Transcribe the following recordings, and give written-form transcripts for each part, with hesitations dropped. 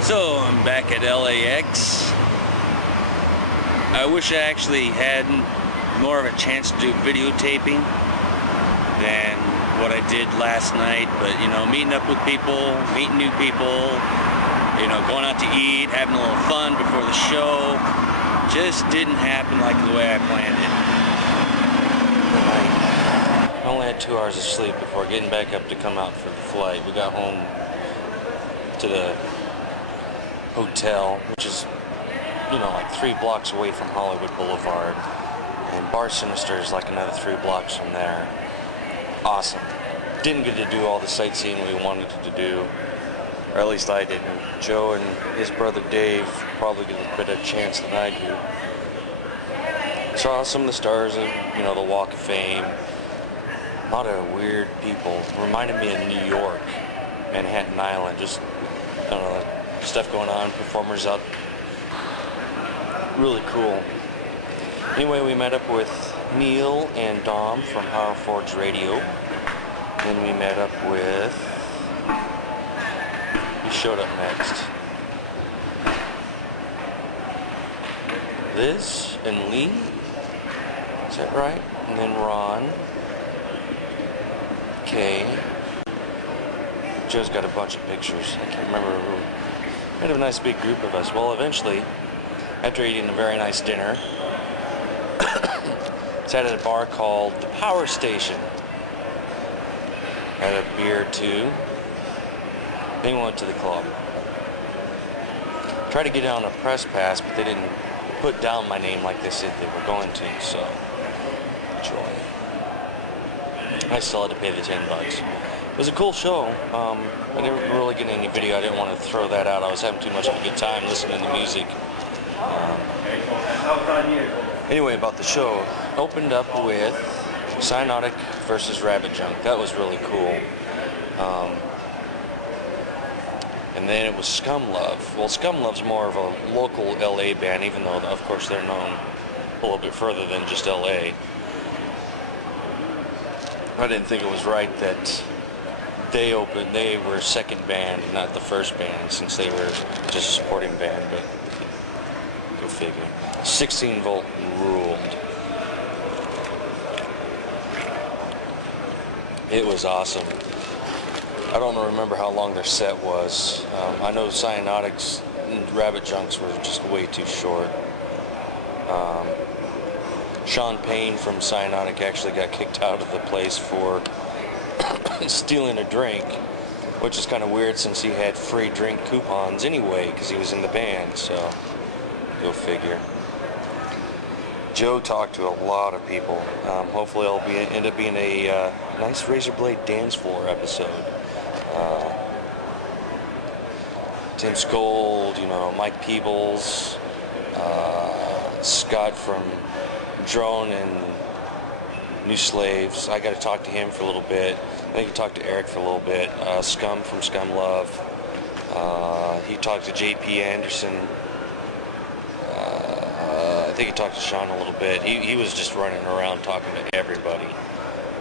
So I'm back at LAX. I wish I actually had more of a chance to do videotaping than what I did last night, but you know, meeting up with people, meeting new people, you know, going out to eat, having a little fun before the show, just didn't happen like the way I planned it. I only had 2 hours of sleep before getting back up to come out for the flight. We got home to the hotel, which is, you know, like 3 blocks away from Hollywood Boulevard, and Bar Sinister is like another 3 blocks from there. Awesome. Didn't get to do all the sightseeing we wanted to do, or at least I didn't. Joe and his brother Dave probably get a better chance than I do. Saw some of the stars of, you know, the Walk of Fame. A lot of weird people. Reminded me of New York, Manhattan Island. Just, I don't know, stuff going on, performers out. Really cool. Anyway, we met up with Neil and Dom from Power Forge Radio. Then we met up with... Who showed up next? Liz and Lee? Is that right? And then Ron. Kay. Joe's got a bunch of pictures. I can't remember who. We had a nice big group of us. Well, eventually, after eating a very nice dinner, sat at a bar called the Power Station. Had a beer or two. Then we went to the club. Tried to get on a press pass, but they didn't put down my name like they said they were going to, so joy. I still had to pay the $10. It was a cool show. I didn't really get any video. I didn't want to throw that out. I was having too much of a good time listening to music. Anyway, about the show, opened up with Cyanotic versus Rabbit Junk. That was really cool. And then it was Scum Love. Well, Scum Love's more of a local LA band, even though, of course, they're known a little bit further than just LA. I didn't think it was right that they were second band, not the first band, since they were just a supporting band, but go figure. 16 Volt ruled. It was awesome. I don't remember how long their set was. I know Cyanotics and Rabbit Junks were just way too short. Sean Payne from Cyanotic actually got kicked out of the place for stealing a drink, which is kind of weird since he had free drink coupons anyway because he was in the band, so go figure. Joe talked to a lot of people. Hopefully it'll end up being a nice Razorblade dance floor episode. Tim Skold, you know, Mike Peebles, Scott from Drone and New Slaves. I got to talk to him for a little bit. I think he talked to Eric for a little bit. Scum from Scum Love. He talked to JP Anderson. I think he talked to Sean a little bit. He was just running around talking to everybody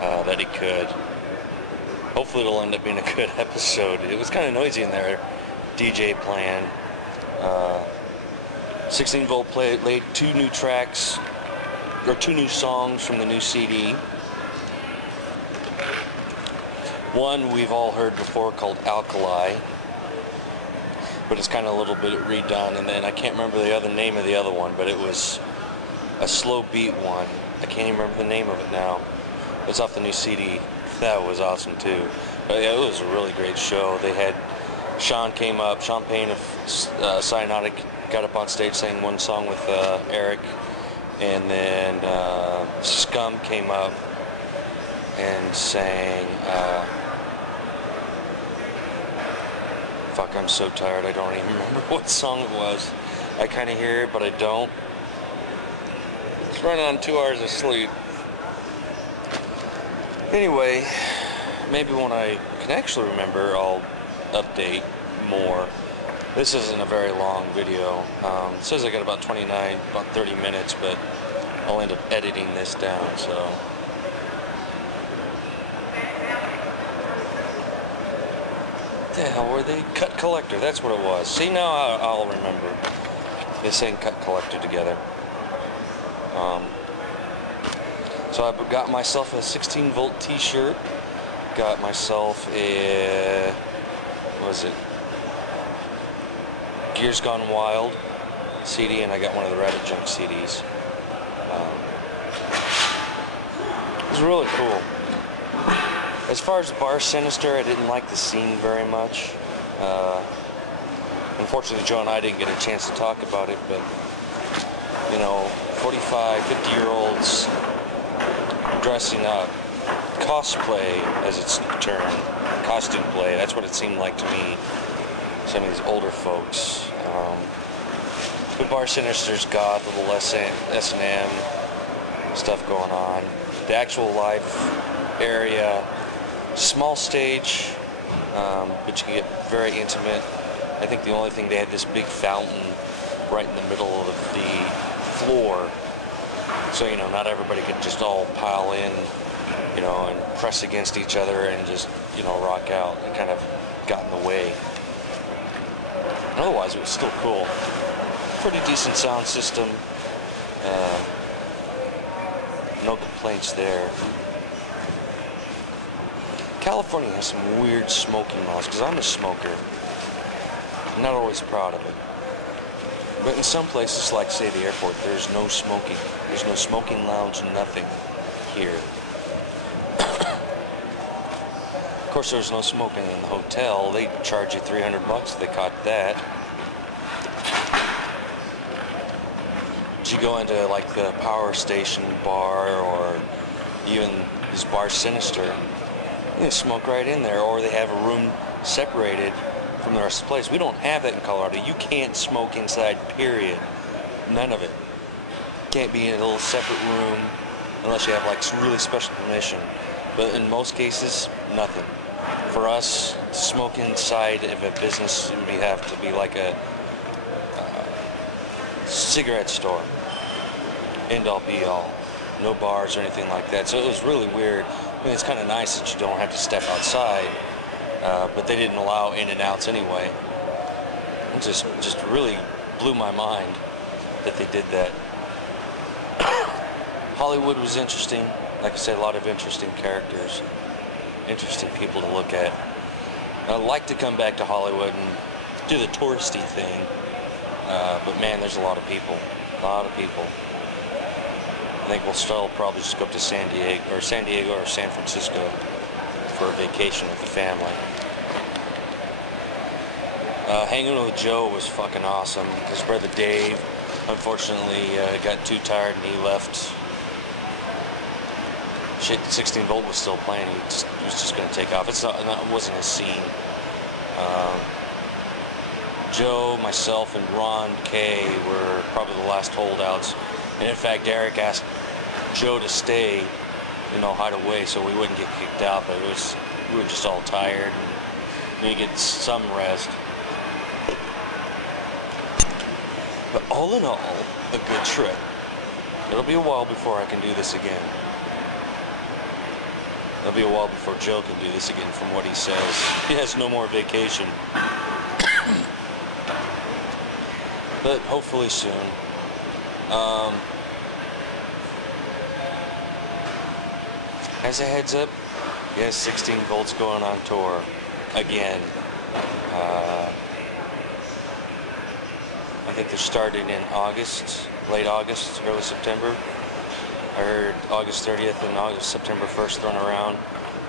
that he could. Hopefully it'll end up being a good episode. It was kind of noisy in there. DJ playing. 16 Volt played 2 new tracks, or 2 new songs from the new CD. One we've all heard before called Alkali, but it's kind of a little bit redone, and then I can't remember the other name of the other one, but it was a slow beat one. I can't even remember the name of it now. It's off the new CD. That was awesome too. But yeah, it was a really great show. They had Sean came up, Sean Payne of Cyanotic got up on stage, sang one song with Eric, and then Scum came up and sang fuck, I'm so tired I don't even remember what song it was. I kind of hear it, but I don't. It's running on 2 hours of sleep. Anyway, maybe when I can actually remember, I'll update more. This isn't a very long video. It says I got about 30 minutes, but I'll end up editing this down, so. the hell were they? Cut Collector, that's what it was. See, now I'll remember. They sang Cut Collector together. So I got myself a 16 volt t-shirt. Got myself a, what was it? Gears Gone Wild CD, and I got one of the Rabbit Junk CDs. It was really cool. As far as Bar Sinister, I didn't like the scene very much. Unfortunately, Joe and I didn't get a chance to talk about it, but, you know, 45, 50-year-olds dressing up, cosplay, as it's termed, costume play, that's what it seemed like to me, some of these older folks. But Bar Sinister's got a little S&M stuff going on. The actual live area, small stage, but you can get very intimate. I think the only thing, they had this big fountain right in the middle of the floor, so, you know, not everybody could just all pile in, you know, and press against each other and just, you know, rock out. It kind of got in the way. And otherwise, it was still cool. Pretty decent sound system. No complaints there. California has some weird smoking laws, because I'm a smoker. I'm not always proud of it. But in some places, like, say, the airport, there's no smoking. There's no smoking lounge, nothing here. Of course, there's no smoking in the hotel. They charge you $300 if they caught that. But you go into, like, the Power Station bar, or even this Bar Sinister, you can smoke right in there, or they have a room separated from the rest of the place. We don't have that in Colorado. You can't smoke inside, period. None of it. Can't be in a little separate room unless you have, like, some really special permission. But in most cases, nothing. For us, to smoke inside of a business would have to be like a cigarette store. End all be all. No bars or anything like that. So it was really weird. I mean, it's kind of nice that you don't have to step outside, but they didn't allow in and outs anyway. It just really blew my mind that they did that. Hollywood was interesting. Like I said, a lot of interesting characters, interesting people to look at. I'd like to come back to Hollywood and do the touristy thing, but man, there's a lot of people. I think we'll still probably just go up to San Diego or San Francisco for a vacation with the family. Hanging with Joe was fucking awesome. His brother Dave, unfortunately, got too tired and he left. Shit, 16 Volt was still playing. He was just going to take off. It wasn't his scene. Joe, myself, and Ron Kay were probably the last holdouts. And in fact, Eric asked Joe to stay, you know, hide away so we wouldn't get kicked out. But we were just all tired and we needed to get some rest. But all in all, a good trip. It'll be a while before I can do this again. It'll be a while before Joe can do this again, from what he says. He has no more vacation. But hopefully soon. As a heads up, yes, 16 Volt's going on tour again. I think they're starting in August, late August, early September. I heard August 30th and September 1st thrown around.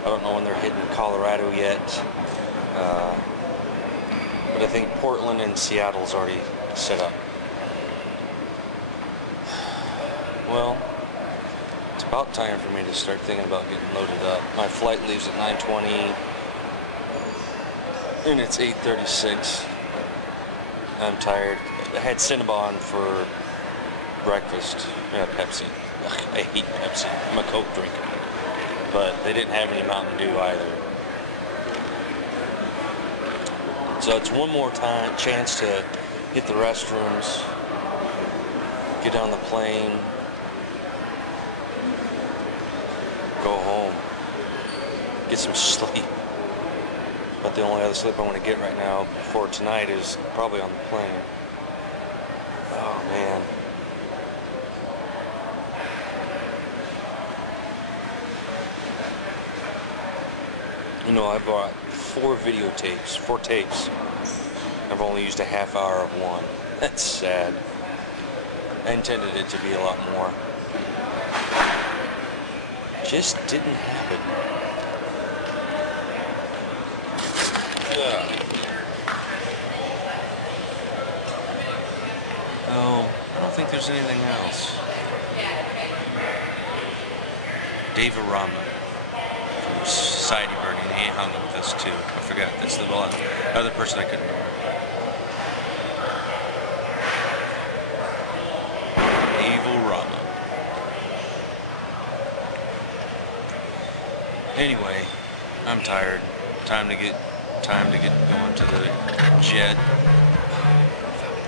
I don't know when they're hitting Colorado yet. But I think Portland and Seattle's already set up. Well, it's about time for me to start thinking about getting loaded up. My flight leaves at 9:20 and it's 8:36. I'm tired. I had Cinnabon for breakfast. Pepsi. Ugh, I hate Pepsi. I'm a Coke drinker. But they didn't have any Mountain Dew either. So it's one more chance to hit the restrooms, get on the plane, go home, get some sleep. But the only other sleep I'm going to get right now before tonight is probably on the plane. Oh man. You know, I bought 4 videotapes, 4 tapes. I've only used a half hour of one. That's sad. I intended it to be a lot more. Just didn't happen. Ugh. Oh, I don't think there's anything else. Dave Arama from Society Burning, he hung up with us too. I forgot, that's the other person I couldn't remember. Dave Arama. Anyway, I'm tired. Time to get going to the jet.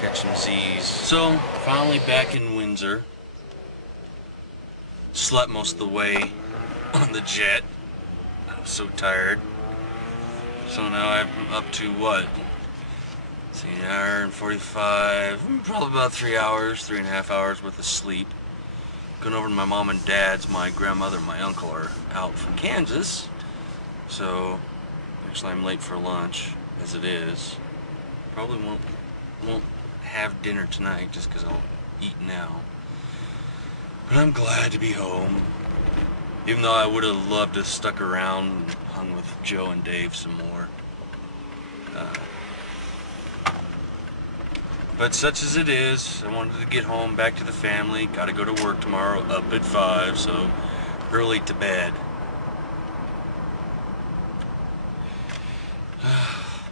Catch some Z's. So, finally back in Windsor. Slept most of the way on the jet. I was so tired. So now I'm up to what? See, an hour and 45, probably about 3 hours, 3.5 hours worth of sleep. Going over to my mom and dad's. My grandmother and my uncle are out from Kansas. So, actually I'm late for lunch, as it is. Probably won't have dinner tonight, just because I'll eat now. But I'm glad to be home. Even though I would have loved to have stuck around and hung with Joe and Dave some more. But such as it is, I wanted to get home, back to the family. Gotta go to work tomorrow, up at 5, so early to bed.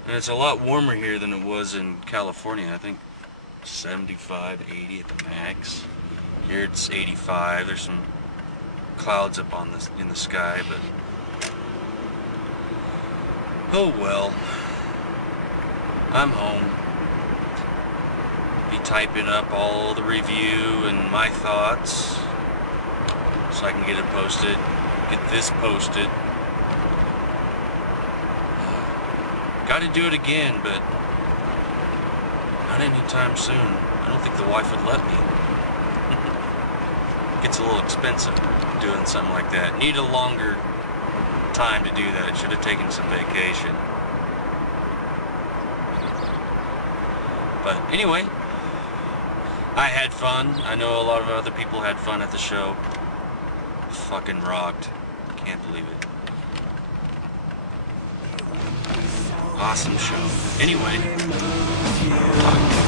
And it's a lot warmer here than it was in California. I think 75, 80 at the max. Here it's 85. There's some clouds up in the sky, but oh well. I'm home. Be typing up all the review and my thoughts so I can get it posted. Get this posted. Got to do it again, but not anytime soon. I don't think the wife would let me. Gets a little expensive doing something like that. Need a longer time to do that. Should have taken some vacation. But anyway, I had fun. I know a lot of other people had fun at the show. Fucking rocked. Can't believe it. Awesome show. Anyway, talk.